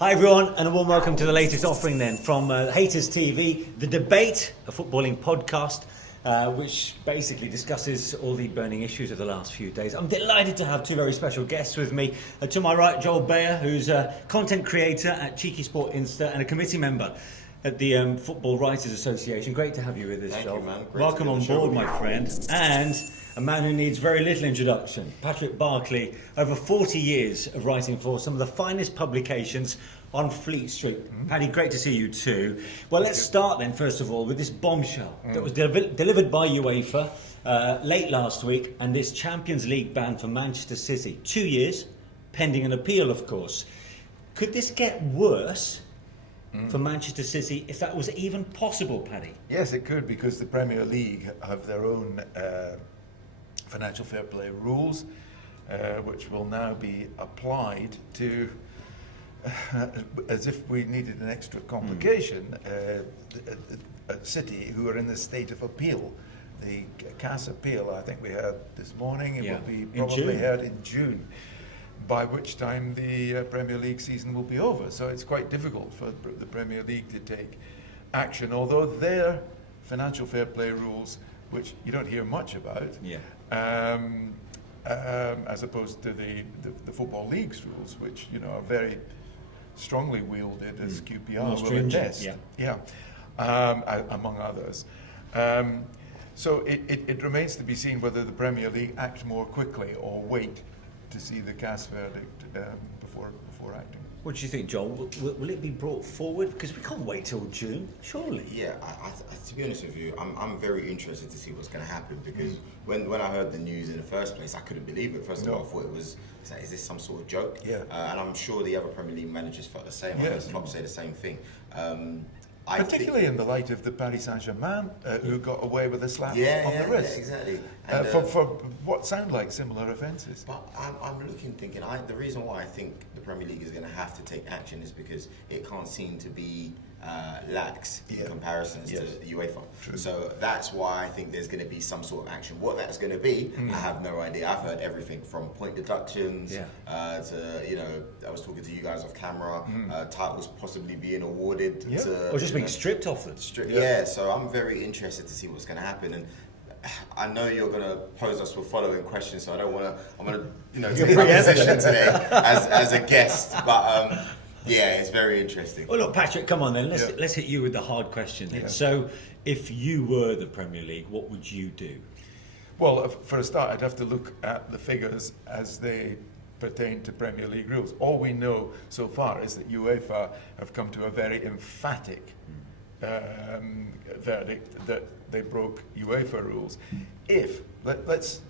Hi everyone, and a warm welcome to the latest offering then from HaytersTV, the Debate, a footballing podcast which basically discusses all the burning issues of the last few days. I'm delighted to have two very special guests with me. To my right, Joel Bayer, who's a content creator at Cheeky Sport Insta and a committee member at the Football Writers Association. Great to have you with us, Joel. Thank you, man. Welcome on board, my friend. And a man who needs very little introduction, Patrick Barclay, over 40 years of writing for some of the finest publications on Fleet Street. Paddy, great to see you too. Well, let's start then, first of all, with this bombshell that was delivered by UEFA late last week, and this Champions League ban for Manchester City. 2 years, pending an appeal, of course. Could this get worse for Manchester City, if that was even possible, Paddy? Yes, it could, because the Premier League have their own financial fair play rules, which will now be applied to, as if we needed an extra complication, City, who are in the state of appeal. The CAS appeal, I think we heard this morning, it will be probably heard in June, by which time the Premier League season will be over. So it's quite difficult for the Premier League to take action, although their financial fair play rules, which you don't hear much about, as opposed to the Football League's rules, which are very strongly wielded, as QPR will attest, among others. So it remains to be seen whether the Premier League act more quickly or wait to see the CAS verdict before acting. What do you think, Joel? Will it be brought forward? Because we can't wait till June, surely. Yeah, I, to be honest with you, I'm very interested to see what's going to happen, because when I heard the news in the first place, I couldn't believe it. First of all, I thought it was, is this some sort of joke? Yeah. And I'm sure the other Premier League managers felt the same. I heard Klopp say the same thing. Particularly in the light of the Paris Saint-Germain, who got away with a slap on the wrist. Yeah, exactly. For what sound like similar offences. But I'm thinking, the reason why I think the Premier League is going to have to take action is because it can't seem to be lax in comparisons to UEFA. True. So that's why I think there's going to be some sort of action. What that's going to be, I have no idea. I've heard everything from point deductions to, I was talking to you guys off camera, titles possibly being awarded to... Or just being stripped off them. So I'm very interested to see what's going to happen. And I know you're going to pose us with following questions, so I don't want to... I'm going to take my position today as a guest, but... yeah, it's very interesting. Well, look, Patrick, come on then. Let's hit you with the hard question then. So, if you were the Premier League, what would you do? Well, for a start, I'd have to look at the figures as they pertain to Premier League rules. All we know so far is that UEFA have come to a very emphatic verdict that they broke UEFA rules. If let's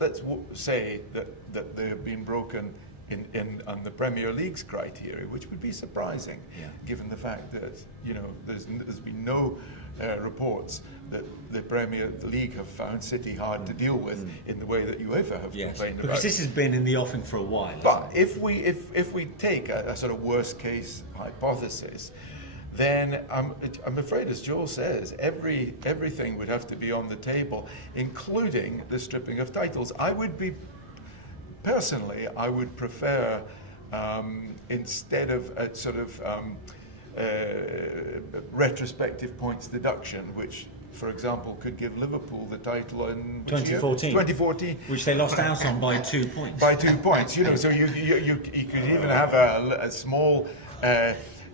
say that they have been broken on the Premier League's criteria, which would be surprising, given the fact that there's been no reports that the Premier League have found City hard to deal with in the way that UEFA have complained about. Because this has been in the offing for a while. But if we take a sort of worst case hypothesis, then I'm afraid, as Joel says, everything would have to be on the table, including the stripping of titles. Personally, I would prefer, instead of a sort of retrospective points deduction, which, for example, could give Liverpool the title in 2014, which they lost out on by 2 points. By 2 points, so you could even have a small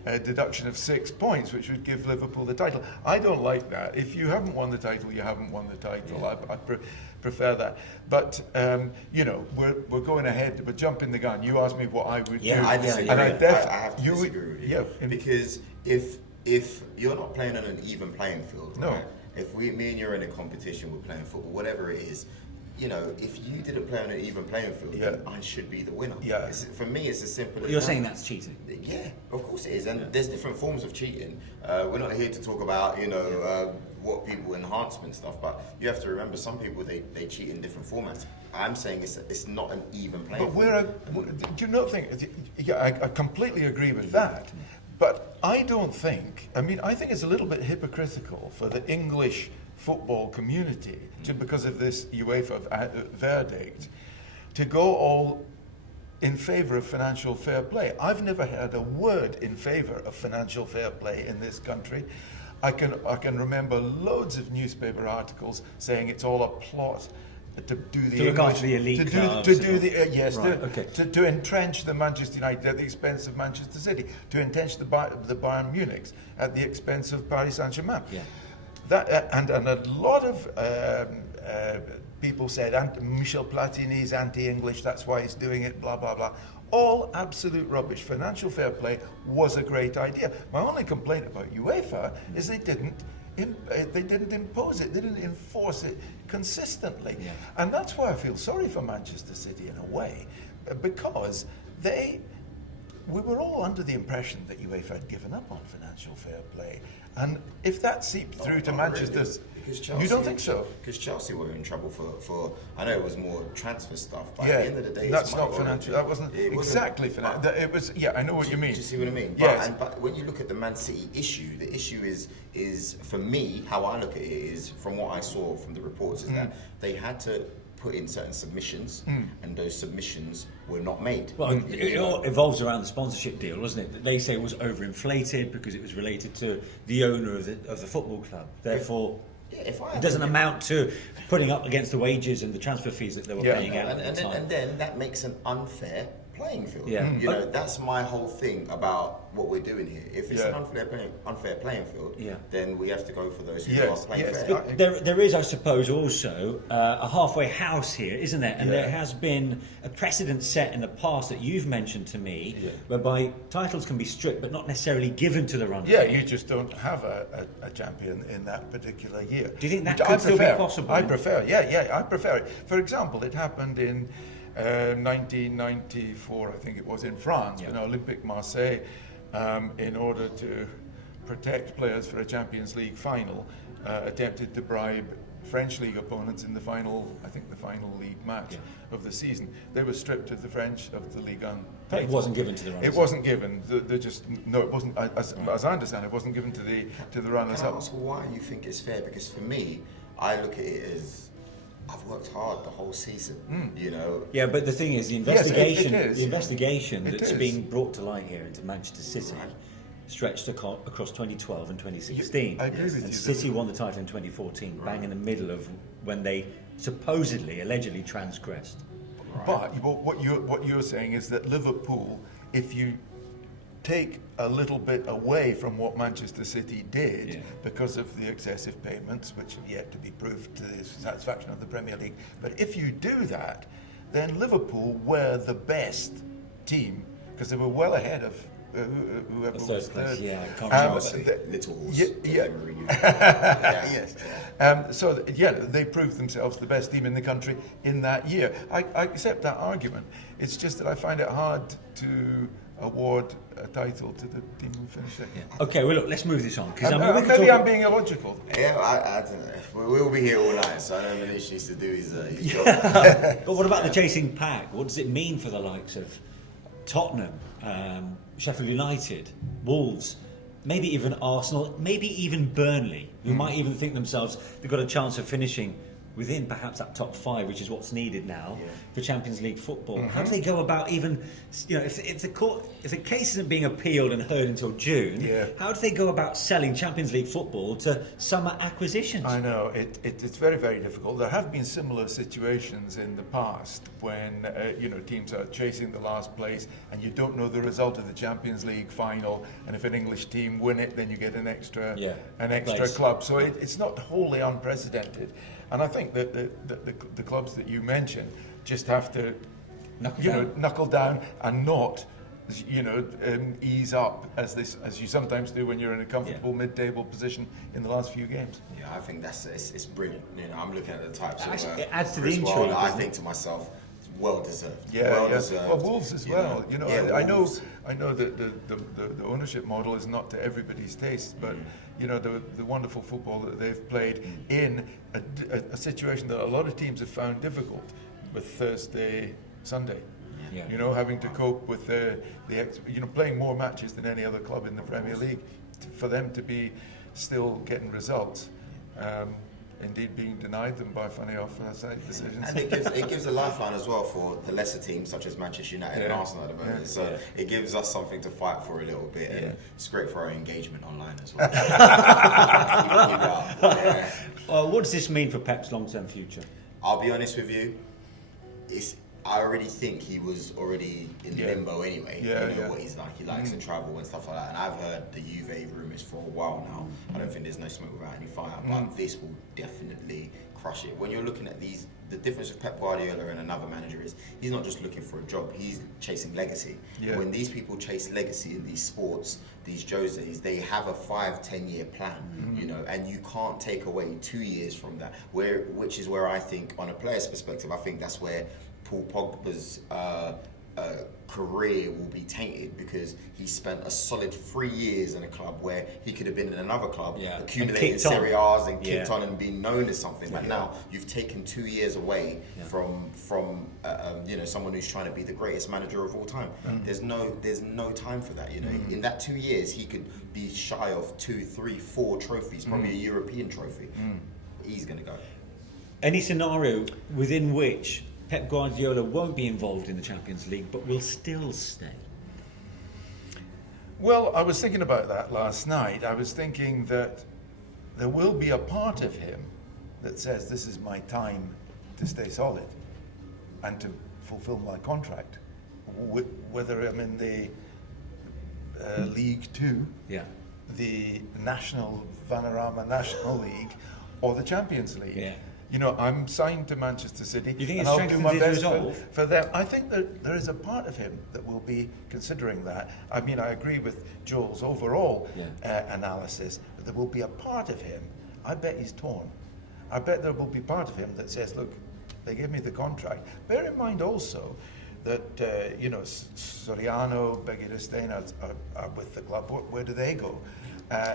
deduction of 6 points, which would give Liverpool the title. I don't like that. If you haven't won the title, you haven't won the title. I prefer that. But we're going ahead. We're jumping the gun. You asked me what I would do. I disagree. And I have to disagree with you. Because if you're not playing on an even playing field, right? If me and you're in a competition, we're playing football, whatever it is. If you didn't play on an even playing field, then I should be the winner. For me, it's as simple as You're saying that's cheating? Yeah, of course it is. And there's different forms of cheating. We're not here to talk about, what people enhancement stuff, but you have to remember some people, they cheat in different formats. I'm saying it's not an even playing field. Do you not think... I completely agree with that. But I think it's a little bit hypocritical for the English football community because of this UEFA verdict to go all in favour of financial fair play. I've never heard a word in favour of financial fair play in this country. I can remember loads of newspaper articles saying it's all a plot to do the to look after the elite clubs, to entrench the Manchester United at the expense of Manchester City, to entrench the Bayern Munichs at the expense of Paris Saint-Germain. Yeah. That and a lot of people said Michel Platini is anti-English, that's why he's doing it, blah blah blah. All absolute rubbish. Financial fair play was a great idea. My only complaint about UEFA is they didn't impose it, they didn't enforce it consistently. Yeah. And that's why I feel sorry for Manchester City in a way, because we were all under the impression that UEFA had given up on financial fair play. And if that seeped through to Manchester's... Chelsea, you don't think so? Because Chelsea were in trouble for I know it was more transfer stuff, but yeah, at the end of the day, that's not financial. That wasn't exactly financial. It was. Yeah, I know what you mean. Do you see what I mean? Yes. But when you look at the Man City issue, the issue is for me, how I look at it is, from what I saw from the reports, is that they had to put in certain submissions, and those submissions were not made. Well, it all evolves around the sponsorship deal, doesn't it? They say it was overinflated because it was related to the owner of the football club. Therefore, it doesn't amount to putting up against the wages and the transfer fees that they were paying out. And then that makes an unfair playing field. Yeah. You know, that's my whole thing about what we're doing here. If it's an unfair playing field, then we have to go for those who are playing fair. But there is, I suppose, also a halfway house here, isn't there? And there has been a precedent set in the past that you've mentioned to me, whereby titles can be stripped but not necessarily given to the runners. Yeah, you just don't have a champion in that particular year. Do you think that could still be possible? I prefer it. For example, it happened in 1994, I think it was, in France, when Olympique Marseille, in order to protect players for a Champions League final, attempted to bribe French league opponents in the final league match of the season. They were stripped of the Ligue 1 title. It wasn't given to the runners. It wasn't given. It wasn't. As I understand, it wasn't given to the runners. Can I ask why you think it's fair? Because for me, I look at it as, I've worked hard the whole season, you know. Yeah, but the thing is, the investigation, It that's is. being brought to light here into Manchester City stretched across 2012 and 2016. I agree with you. And City won the title in 2014, bang in the middle of when they allegedly transgressed. But what you're saying is that Liverpool, if you take a little bit away from what Manchester City did because of the excessive payments, which have yet to be proved to the satisfaction of the Premier League, but if you do that, then Liverpool were the best team because they were well ahead of whoever was third. Yeah, I can't remember. Little horse. Yes. So they proved themselves the best team in the country in that year. I accept that argument. It's just that I find it hard to award a title to the team who finished it. Okay, well look, let's move this on. Maybe I'm being illogical. Yeah, I don't know. We'll be here all night, so I know Manish needs to do his job. But what about the chasing pack? What does it mean for the likes of Tottenham, Sheffield United, Wolves, maybe even Arsenal, maybe even Burnley, who might even think themselves they've got a chance of finishing within perhaps that top 5, which is what's needed now for Champions League football. How do they go about even, if the case isn't being appealed and heard until June, how do they go about selling Champions League football to summer acquisitions? I know, it's very, very difficult. There have been similar situations in the past when, teams are chasing the last place and you don't know the result of the Champions League final, and if an English team win it, then you get an extra club. So it's not wholly unprecedented. And I think that the clubs that you mentioned just have to knuckle down and not ease up as you sometimes do when you're in a comfortable mid-table position in the last few games. Yeah, I think it's brilliant. I'm looking at the types of it adds to the intrigue. I think to myself, well deserved. Deserved. Well, Wolves as well. I know that the ownership model is not to everybody's taste, but the wonderful football that they've played in a situation that a lot of teams have found difficult with Thursday, Sunday. Having to cope with playing more matches than any other club in the Premier League for them to be still getting results. indeed being denied them by funny offside decisions. And it gives a lifeline as well for the lesser teams such as Manchester United and Arsenal at the moment. So it gives us something to fight for a little bit, and it's great for our engagement online as well. What does this mean for Pep's long-term future? I'll be honest with you, I already think he was already in limbo anyway. You know what he's like. He likes to travel and stuff like that. And I've heard the Juve rumours for a while now. I don't think there's no smoke without any fire, but this will definitely crush it. When you're looking at the difference with Pep Guardiola and another manager is he's not just looking for a job, he's chasing legacy. When these people chase legacy in these sports, these Joses, they have a 5-10 year plan, you know, and you can't take away 2 years from that, which is where I think, on a player's perspective, I think that's where Paul Pogba's career will be tainted, because he spent a solid 3 years in a club where he could have been in another club, accumulating Serie A's and kicked on and been known as something. But now you've taken 2 years away from you know, someone who's trying to be the greatest manager of all time. There's no time for that. You know, in that 2 years he could be shy of 2, 3, 4 trophies, probably a European trophy. He's going to go. Any scenario within which Pep Guardiola won't be involved in the Champions League but will still stay? Well, I was thinking about that last night. I was thinking that there will be a part of him that says this is my time to stay solid and to fulfill my contract, whether I'm in the League 2, the National Vanarama National League, or the Champions League. You know, I'm signed to Manchester City, you think and I'll do my best for them. I think that there is a part of him that will be considering that. I mean, I agree with Joel's overall analysis, but there will be a part of him, I bet he's torn. I bet there will be part of him that says, look, they gave me the contract. Bear in mind also that, you know, Soriano, Begiristain are with the club. Where do they go,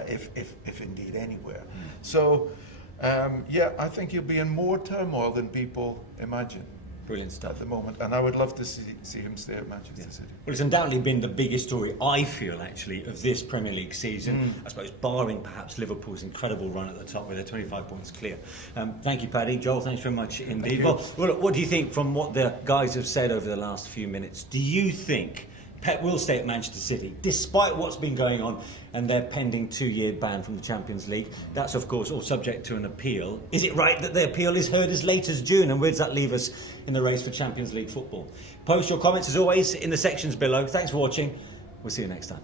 if indeed anywhere? So, I think he'll be in more turmoil than people imagine. Brilliant stuff. At the moment, and I would love to see him stay at Manchester City. Well, it's undoubtedly been the biggest story, I feel, actually, of this Premier League season. I suppose, barring perhaps Liverpool's incredible run at the top with their 25 points clear. Thank you, Paddy. Joel, thanks very much indeed. Well, what do you think from what the guys have said over the last few minutes? Do you think Pep will stay at Manchester City, despite what's been going on and their pending 2-year ban from the Champions League? That's, of course, all subject to an appeal. Is it right that the appeal is heard as late as June? And where does that leave us in the race for Champions League football? Post your comments, as always, in the sections below. Thanks for watching. We'll see you next time.